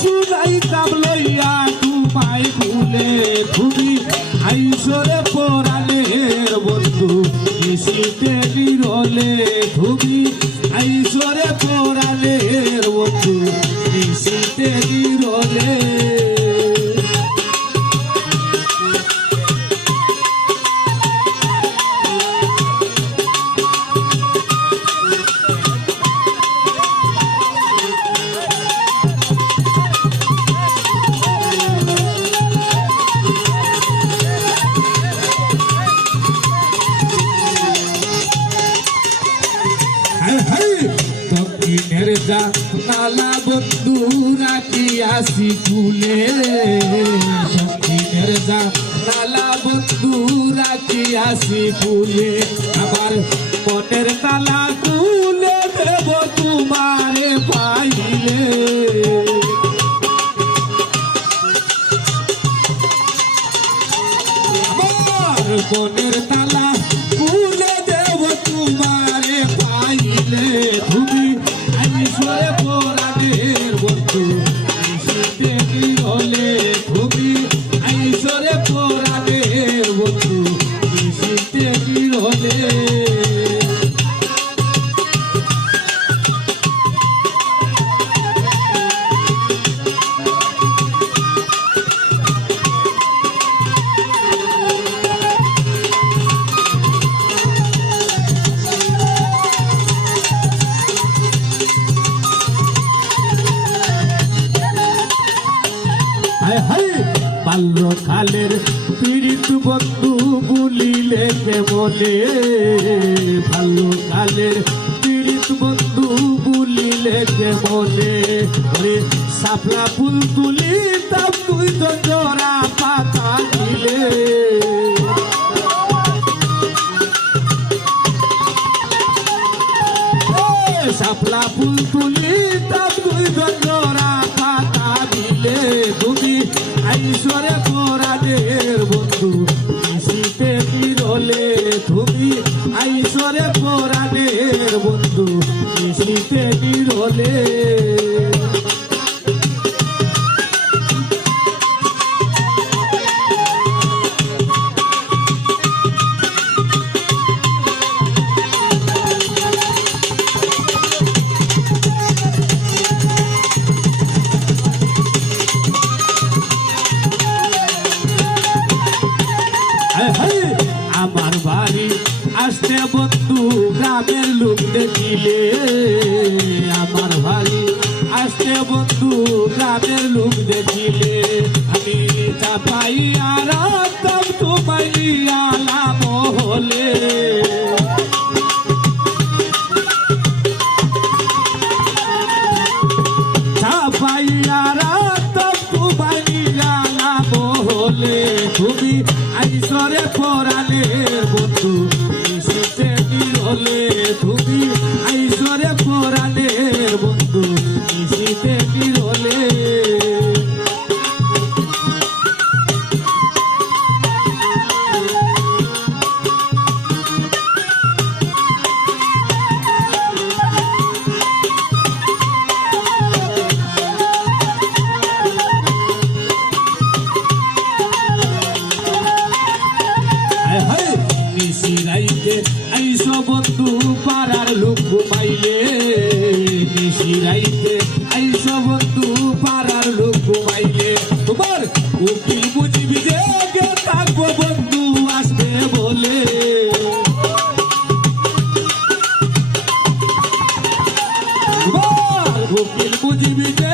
শুনাইতাম লইয়া তোমায় ভুলে তুমি আইসরে পরালের বন্ধু নিশীতে বিরলে তুমি আইসরে পরালের বন্ধু নিশীতে বিরলে দক্ষিণের জানালা বন্ধু রাখিয়াছি খুলে দক্ষিণের জানালা বন্ধু রাখিয়াছি খুলে আমার মনের তালা খুলে দেব তোমারে পাইলে আমার মনের তালা খুলে দেব তোমারে পাইলে তুমি আইসরে পরাণের বন্ধু নিশীতে বিরলে তুমি আইসরে পরাণের বন্ধু নিশীতে বিরলে বাল্যকালের পীড়িত বন্ধু বলিলে কেমনে বাল্যকালের পীড়িত বন্ধু বলিলে কেমনে শাপলা ফুল তুলিতাম তুই তো জোড়া পাতা দিলে শাপলা ফুল তুলিতাম তুই তো জোড়া পাতা দিলে তুমি আইসরে পরাণের বন্ধু নিশীতে বিরলে তুমি আইসরে পরাণের বন্ধু নিশীতে বিরলে আমার বাড়ি আসতে বন্ধু গ্রামের লোক দেখিলে আমার বাড়ি আসতে বন্ধু গ্রামের লোক দেখিলে আমি চাপাইয়া রাখতাম তোমায় আলা মহলে চাপাইয়া রাখতাম তোমায় আলা মহলে তুমি আইসরে পরাণের বন্ধু নিশীতে বিরলে তুমি আইসরে পরাণের বন্ধু নিশীতে বিরলে নিশিরাইতে আইসো বন্ধু পাড়ার লোক ঘুমাইলে নিশিরাইতে আইসো বন্ধু পাড়ার লোক ঘুমাইলে তোমার উকিল বুঝবি যে থাকবো বন্ধু আসবে বলে উকিল বুঝবি যে